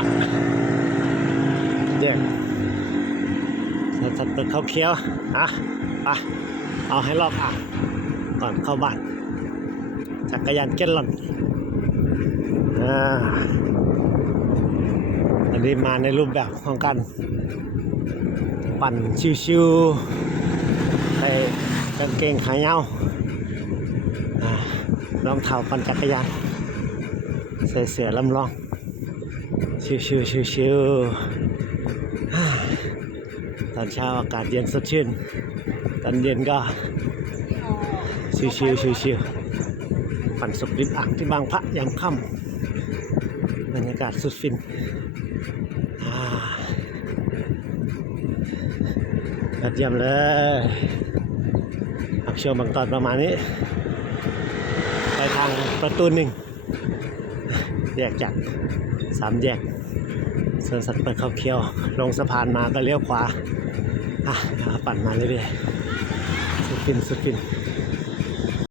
ะแยกสัตว์เปิดเขาเคี้ยวอ่ะไปเอาให้รอบอ่ะก่อนเข้าบ้านจักรยานเก็ตหล่อนอันนี้มาในรูปแบบของการปั่นชิวๆใส่กางเกงขายาวรองเท้าปั่นจักรยานใส่เสื้อลำลองชิวๆตอนเช้าอากาศเย็นสดชื่นตอนเย็นก็ชิวๆปั่นสุดริมอ่างที่บางพระยามค่ำบรรยากาศสุดฟินยอดเยี่ยมเลยอักช่วงบางตอนประมาณนี้ไปทางประตูหนึ่งแยกจาก3 แยกสวนสัตว์เปิดเขาเคี้ยวลงสะพานมาก็เลี้ยวขวาปั่นมาเรื่อยๆสุดฟิน